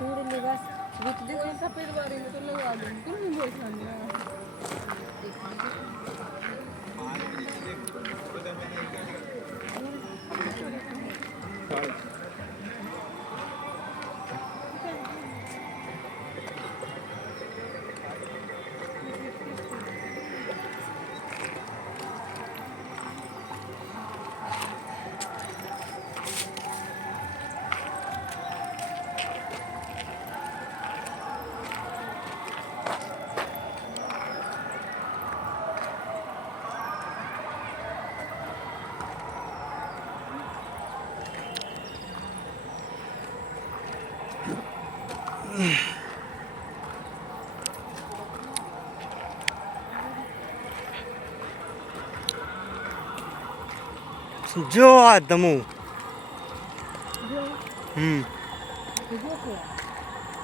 थोड़ी ले बस बीच देखो सफेद बारी में तो लगा दूंगी तुम नहीं देखना जो आ दमू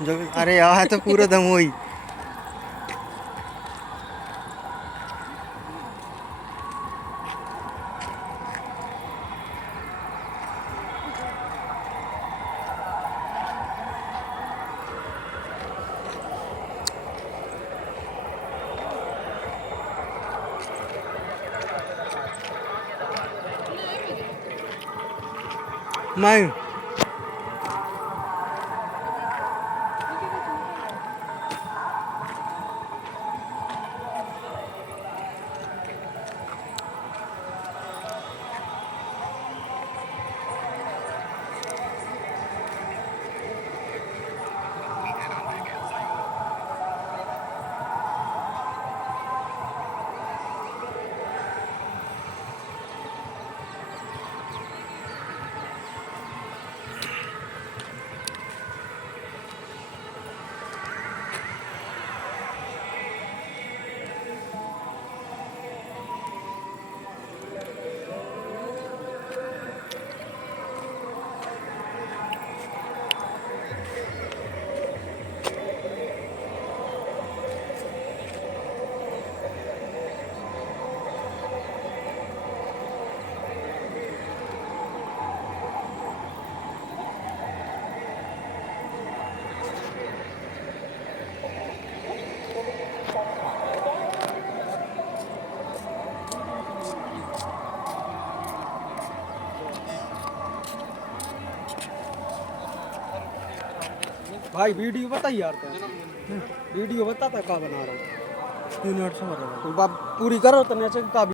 जो अरे आ तो पूरा दमू ही मैं भाई वीडियो बता यार वीडियो बता था का बना रहा हूँ 3 मिनट से तो पूरी करो तो नेचर का